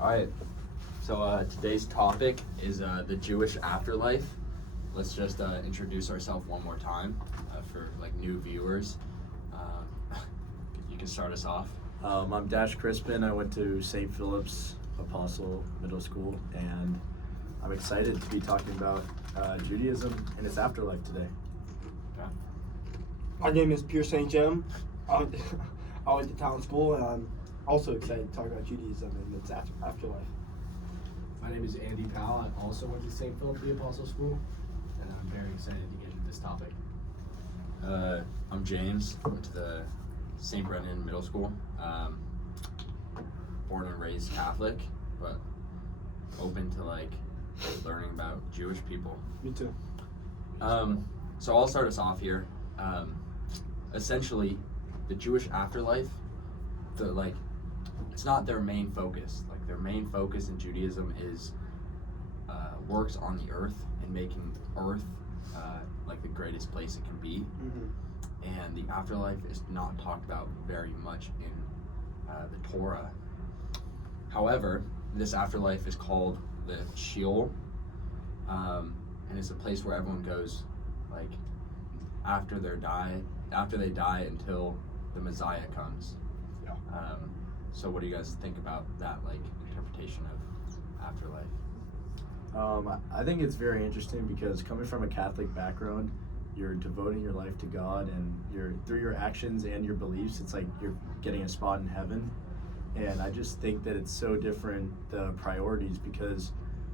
All right. So today's topic is the Jewish afterlife. Let's just introduce ourselves one more time for like new viewers. You can start us off. I'm Dash Crispin. I went to St. Philip's Apostle Middle School, and I'm excited to be talking about Judaism and its afterlife today. Okay. My name is Pierce St. Jim. I went to town school, and I'm also excited to talk about Judaism and its afterlife. My name is Andy Powell. I also went to St. Philip the Apostle School, and I'm very excited to get into this topic. I'm James. I went to the St. Brennan Middle School. Born and raised Catholic, but open to like learning about Jewish people. Me too. So I'll start us off here. Essentially, the Jewish afterlife, it's not their main focus. Like their main focus in Judaism is works on the earth and making earth like the greatest place it can be. Mm-hmm. And the afterlife is not talked about very much in the Torah. However, this afterlife is called the Sheol, and it's a place where everyone goes, like after they die until the Messiah comes. Yeah. So what do you guys think about that, like interpretation of afterlife? I think it's very interesting because coming from a Catholic background, you're devoting your life to God, and through your actions and your beliefs, it's like you're getting a spot in heaven. And I just think that it's so different, the priorities, because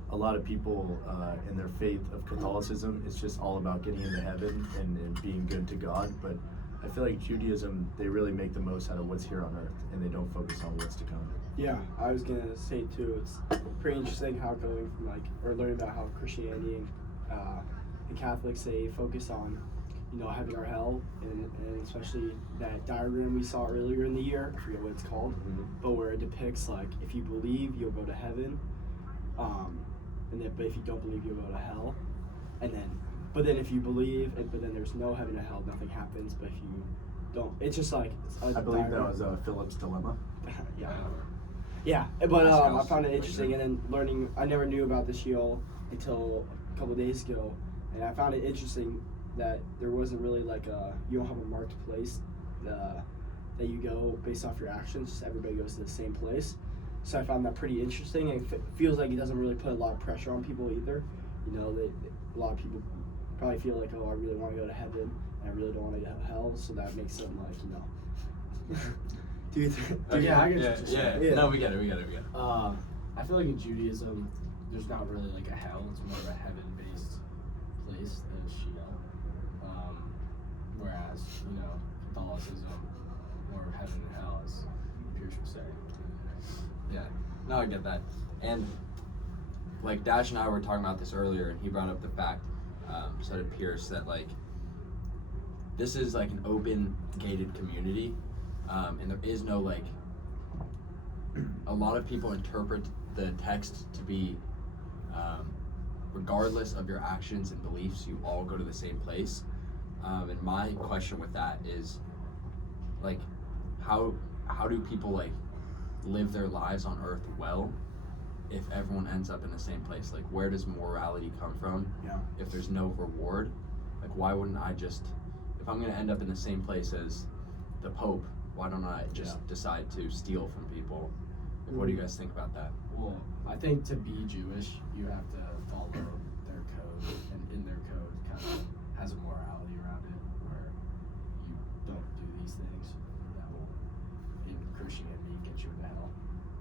a lot of people in their faith of Catholicism, it's just all about getting into heaven and being good to God. But I feel like Judaism, they really make the most out of what's here on earth, and they don't focus on what's to come. Yeah, I was gonna say too. It's pretty interesting how going from learning about how Christianity and Catholics, they focus on, heaven or hell, and especially that diagram we saw earlier in the year. I forget what it's called, but where it depicts like if you believe, you'll go to heaven, but if you don't believe, you'll go to hell, but then if you believe, but then there's no heaven or hell, nothing happens. But if you don't, it's just like I believe that was Philip's dilemma. Yeah, but I found it interesting, and then learning, I never knew about the Sheol until a couple days ago, and I found it interesting that there wasn't really you don't have a marked place that you go based off your actions. Just everybody goes to the same place. So I found that pretty interesting, and it feels like it doesn't really put a lot of pressure on people either. A lot of people probably feel like, oh, I really want to go to heaven, and I really don't want to go to hell, so that makes them Yeah, I get what you're saying. Yeah. No, we get it. I feel like in Judaism, there's not really like a hell. It's more of a heaven-based place than a Sheol. Whereas, Catholicism, more of heaven and hell, as Pierce would say. Yeah. No, I get that. And like Dash and I were talking about this earlier, and he brought up the fact, so did Pierce, that like this is like an open gated community, and there is no like, a lot of people interpret the text to be regardless of your actions and beliefs, you all go to the same place. And my question with that is like, how do people like live their lives on earth well if everyone ends up in the same place? Like, where does morality come from? Yeah. If there's no reward, like why wouldn't I just, if I'm going to end up in the same place as the Pope, why don't I just decide to steal from people? Like, what do you guys think about that? Well, I think to be Jewish, you have to follow their code, and in their code kind of has a morality around it where you don't do these things that will, in Christianity, get you into hell.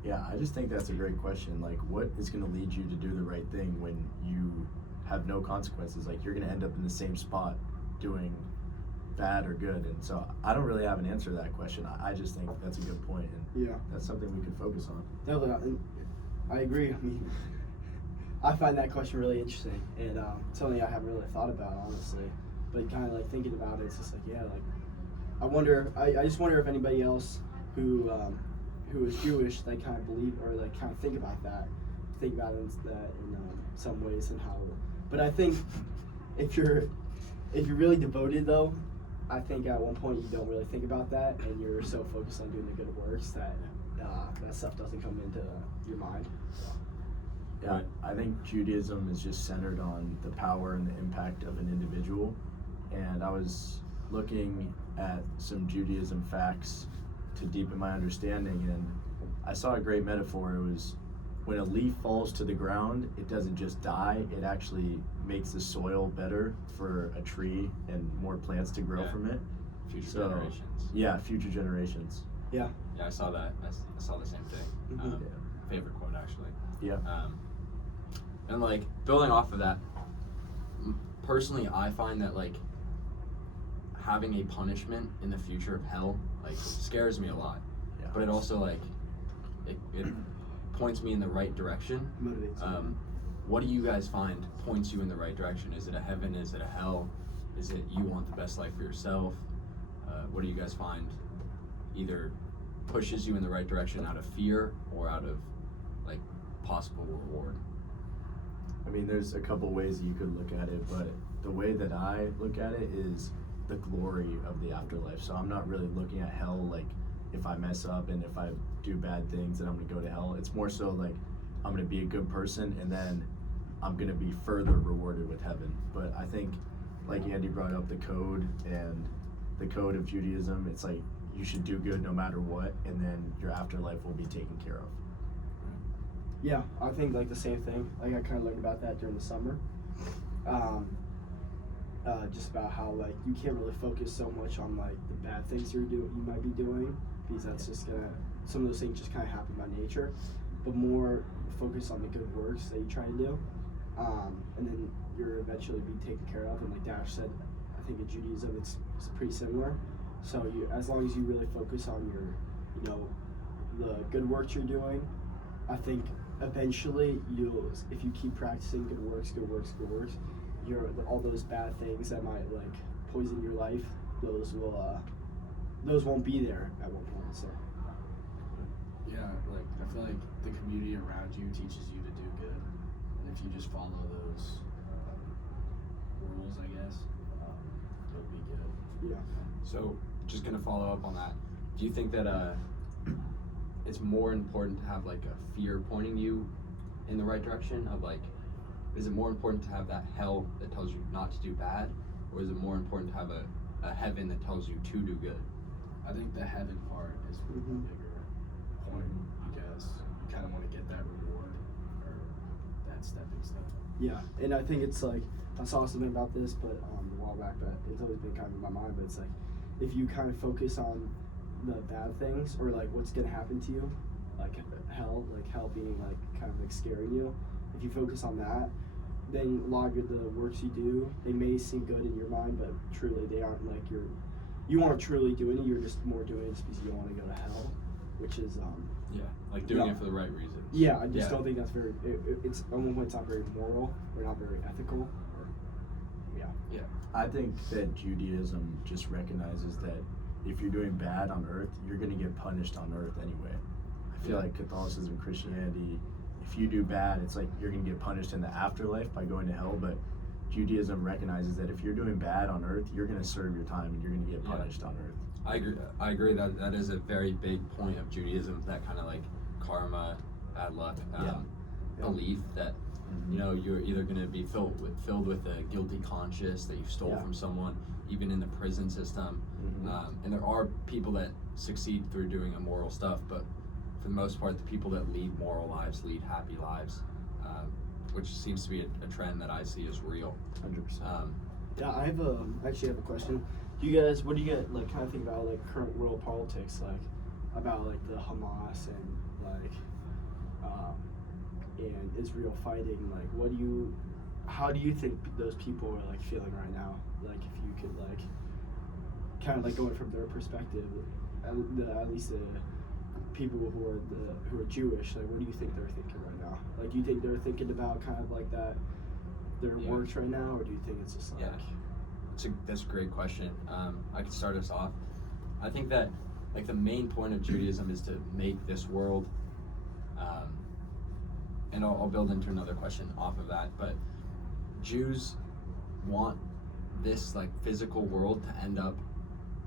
Yeah, I just think that's a great question. Like, what is going to lead you to do the right thing when you have no consequences? Like, you're going to end up in the same spot doing bad or good. And so I don't really have an answer to that question. I just think that's a good point, and that's something we could focus on. Definitely, I agree. I mean, I find that question really interesting, and something I haven't really thought about, honestly. But kind of like thinking about it, it's just like, I wonder. I just wonder if anybody else who is Jewish, they kind of believe or like kind of think about it in some ways and how. But I think if you're really devoted though, I think at one point you don't really think about that, and you're so focused on doing the good works that that stuff doesn't come into your mind. So. Yeah, I think Judaism is just centered on the power and the impact of an individual. And I was looking at some Judaism facts to deepen my understanding, and I saw a great metaphor. It was when a leaf falls to the ground, it doesn't just die, it actually makes the soil better for a tree and more plants to grow from it. Future generations. Yeah, future generations. Yeah. Yeah, I saw that. I saw the same thing. Mhm. Favorite quote, actually. Yeah. And like building off of that, personally, I find that like having a punishment in the future of hell like scares me a lot. Yeah. But it also like it points me in the right direction. Motivates. What do you guys find points you in the right direction? Is it a heaven? Is it a hell? Is it you want the best life for yourself? What do you guys find either pushes you in the right direction out of fear or out of like possible reward? I mean, there's a couple ways you could look at it, but the way that I look at it is the glory of the afterlife. So I'm not really looking at hell like if I mess up and if I do bad things then I'm gonna go to hell. It's more so like I'm gonna be a good person and then I'm gonna be further rewarded with heaven. But I think, like Andy brought up, the code and the code of Judaism, it's like you should do good no matter what, and then your afterlife will be taken care of. Yeah, I think like the same thing. Like I kind of learned about that during the summer. Just about how like you can't really focus so much on like the bad things you might be doing, because that's just gonna, some of those things just kind of happen by nature, but more focus on the good works that you try to do, and then you're eventually be taken care of. And like Dash said, I think in Judaism it's pretty similar. So you, as long as you really focus on your, the good works you're doing, I think eventually you'll, if you keep practicing good works, all those bad things that might like poison your life, those won't be there at one point. So Yeah, like I feel like the community around you teaches you to do good, and if you just follow those rules, I guess, you'll be good. yeah. So just gonna follow up on that. Do you think that it's more important to have like a fear pointing you in the right direction of like, is it more important to have that hell that tells you not to do bad, or is it more important to have a heaven that tells you to do good? I think the heaven part is the bigger point, because you kind of want to get that reward or that stepping stone. Yeah, and I think it's like, I saw something about this, but a while back, but it's always been kind of in my mind. But it's like, if you kind of focus on the bad things or like what's gonna happen to you, like hell being like kind of like scaring you. If you focus on that, then a lot of the works you do, they may seem good in your mind, but truly they aren't like you aren't truly doing it. You're just more doing it just because you don't want to go to hell, which is like doing it for the right reasons. Yeah, I just don't think that's very. It's at one point it's not very moral or not very ethical. I think that Judaism just recognizes that if you're doing bad on earth, you're going to get punished on earth anyway. I feel like Catholicism, Christianity, if you do bad, it's like you're going to get punished in the afterlife by going to hell, but Judaism recognizes that if you're doing bad on earth, you're going to serve your time and you're going to get punished on earth. I agree that is a very big point of Judaism, that kind of like karma, bad luck, belief that you're either going to be filled with a guilty conscience that you stole from someone, even in the prison system. And there are people that succeed through doing immoral stuff, but for the most part, the people that lead moral lives lead happy lives, which seems to be a trend that I see as real. 100%. Yeah, I have actually have a question. What do you get like kind of think about like current world politics, like about like the Hamas and like and Israel fighting? Like, how do you think those people are like feeling right now? Like, if you could like kind of like going from their perspective, at least the people who are Jewish, like what do you think they're thinking right now? Like, do you think they're thinking about kind of like that their works right now, or do you think it's just like that's a great question. I could start us off. I think that like the main point of Judaism is to make this world, and I'll build into another question off of that, but Jews want this like physical world to end up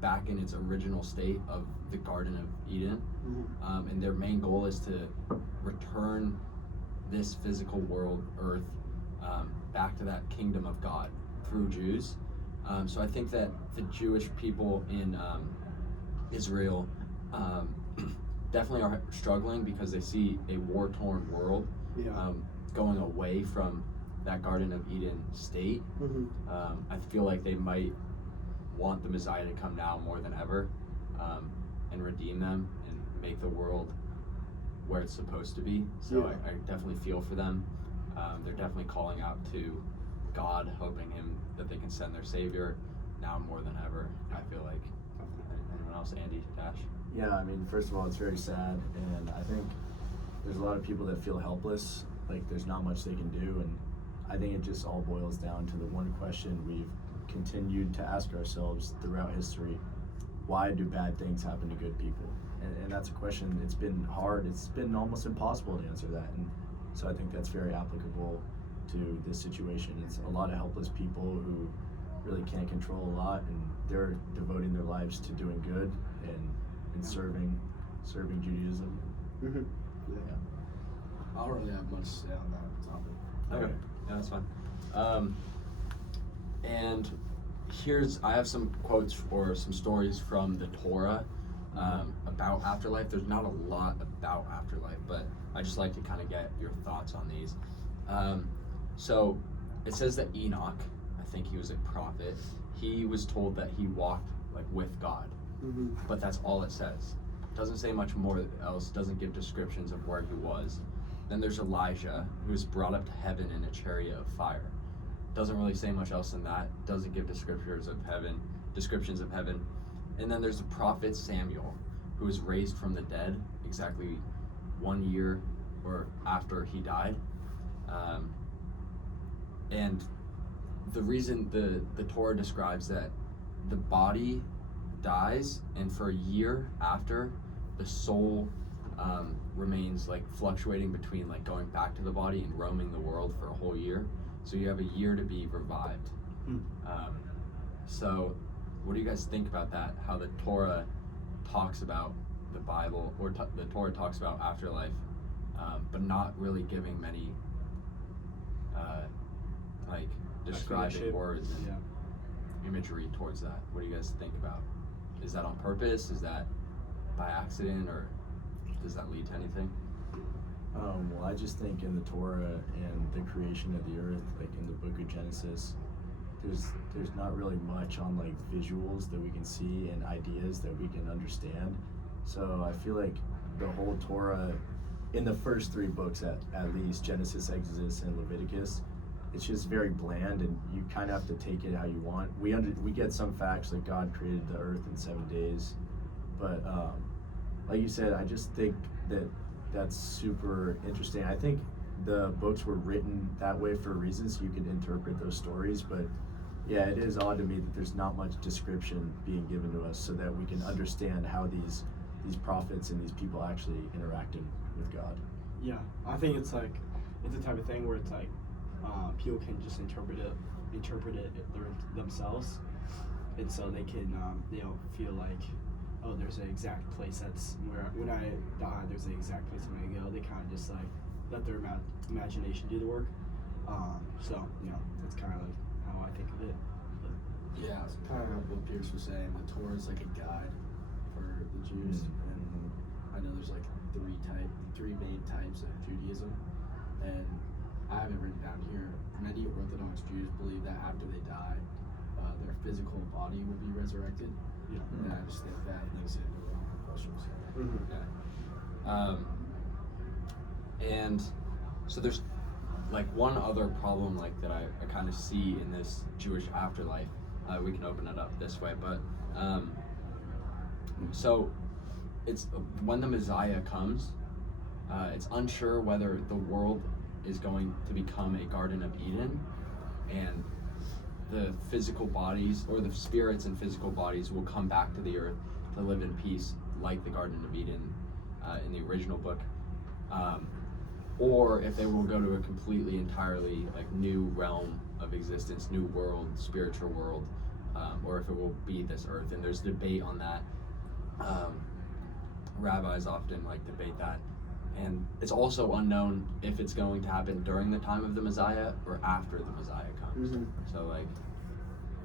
back in its original state of the Garden of Eden. Mm-hmm. And their main goal is to return this physical world, Earth, back to that kingdom of God through Jews. So I think that the Jewish people in Israel definitely are struggling because they see a war-torn world going away from that Garden of Eden state. Mm-hmm. I feel like they might want the Messiah to come now more than ever, and redeem them and make the world where it's supposed to be. So I definitely feel for them. They're definitely calling out to God, hoping that they can send their Savior now more than ever. I feel like. Anyone else? Andy, Dash? Yeah, I mean, first of all, it's very sad, and I think there's a lot of people that feel helpless, like there's not much they can do, and I think it just all boils down to the one question we've continued to ask ourselves throughout history: why do bad things happen to good people? And that's a question. It's been hard. It's been almost impossible to answer that, and so I think that's very applicable to this situation. It's a lot of helpless people who really can't control a lot, and they're devoting their lives to doing good and serving Judaism. Mm-hmm. I don't really have much to say on that topic. Okay, yeah, that's fine. And I have some quotes or some stories from the Torah about afterlife. There's not a lot about afterlife, but I just like to kind of get your thoughts on these. So it says that Enoch, I think he was a prophet, he was told that he walked like with God, but that's all it says. Doesn't say much more else, doesn't give descriptions of where he was. Then there's Elijah, who was brought up to heaven in a chariot of fire. Doesn't really say much else than that. Doesn't give descriptions of heaven. And then there's the prophet Samuel, who was raised from the dead exactly 1 year or after he died. And the reason the Torah describes that the body dies, and for a year after, the soul remains like fluctuating between like going back to the body and roaming the world for a whole year. So you have a year to be revived. So what do you guys think about that? How the Torah talks about the Bible, or the Torah talks about afterlife, but not really giving many like describing words and imagery towards that. What do you guys think about? Is that on purpose? Is that by accident, or does that lead to anything? Well, I just think in the Torah and the creation of the earth, like in the book of Genesis, there's not really much on like visuals that we can see and ideas that we can understand. So I feel like the whole Torah, in the first three books at least, Genesis, Exodus, and Leviticus, it's just very bland, and you kind of have to take it how you want. We get some facts, like God created the earth in 7 days, but like you said, I just think that's super interesting. I think the books were written that way for a reason, so you can interpret those stories. But yeah, it is odd to me that there's not much description being given to us so that we can understand how these prophets and these people actually interacted with God. Yeah, I think it's the type of thing where it's like people can just interpret it themselves, and so they can feel like, oh, there's an exact place that's where when I die, there's an exact place I'm gonna go. They kind of just like let their imagination do the work. So that's kind of like how I think of it. But, yeah, it's kind of what Pierce was saying. The Torah is like a guide for the Jews, and I know there's like three main types of Judaism, and I have it written down here. Many Orthodox Jews believe that after they die, their physical body will be resurrected. Yeah. And I just think that links into the wrong questions. Yeah. And so there's like one other problem like that I kind of see in this Jewish afterlife. We can open it up this way, but so it's when the Messiah comes, it's unsure whether the world is going to become a Garden of Eden, and the physical bodies, or the spirits and physical bodies, will come back to the earth to live in peace like the Garden of Eden in the original book, or if they will go to a completely entirely like new realm of existence, new world, spiritual world, or if it will be this earth. And there's debate on that. Rabbis often like debate that. And it's also unknown if it's going to happen during the time of the Messiah or after the Messiah comes. Mhm. So like,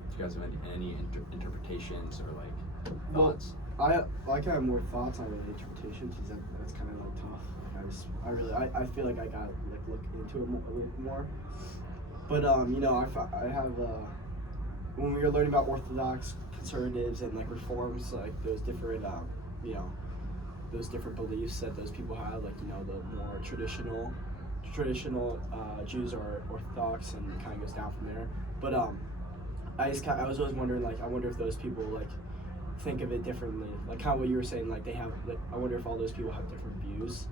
if you guys have any interpretations or like Well, thoughts? I have more thoughts on the interpretations. That's kind of like tough. I feel like I got like look into it a little more. But you know, I have when we were learning about Orthodox, conservatives, and like reforms, like those different you know, those different beliefs that those people have, like, you know, the more traditional Jews are Orthodox, and it kind of goes down from there. But I was always wondering, like, I wonder if those people like think of it differently, like kind of what you were saying, like they have, like, I wonder if all those people have different views,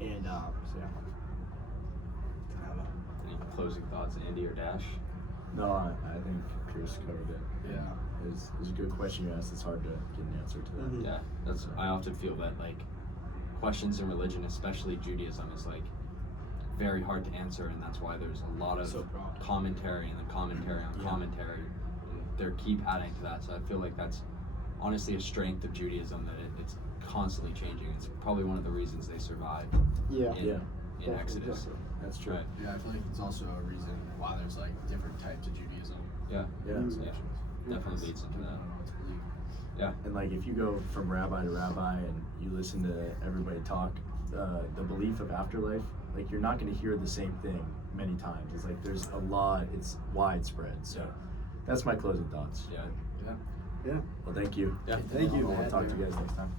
and so yeah. I don't know. Any closing thoughts, Andy or Dash? No, I think Chris covered it. Yeah. It's a good question you asked. It's hard to get an answer to that. Mhm. Yeah, I often feel that like questions in religion, especially Judaism, is like very hard to answer, and that's why there's a lot of So broad. commentary and then commentary on Yeah. commentary. They keep adding to that, so I feel like that's honestly a strength of Judaism, that it's constantly changing. It's probably one of the reasons they survive Yeah. in, Yeah. in Definitely, Exodus. definitely. That's true. Right. Yeah, I feel like it's also a reason why there's like different types of Judaism. Yeah, Yeah. Mhm. yeah, definitely leads into I that. don't know what to believe. Yeah, And like if you go from rabbi to rabbi and you listen to everybody talk, the belief of afterlife, like you're not going to hear the same thing many times. It's like there's a lot. It's widespread. So Yeah. that's my closing thoughts. yeah. Yeah. Well, thank you. Yeah. Thank you, We'll Matt. talk to you guys next time.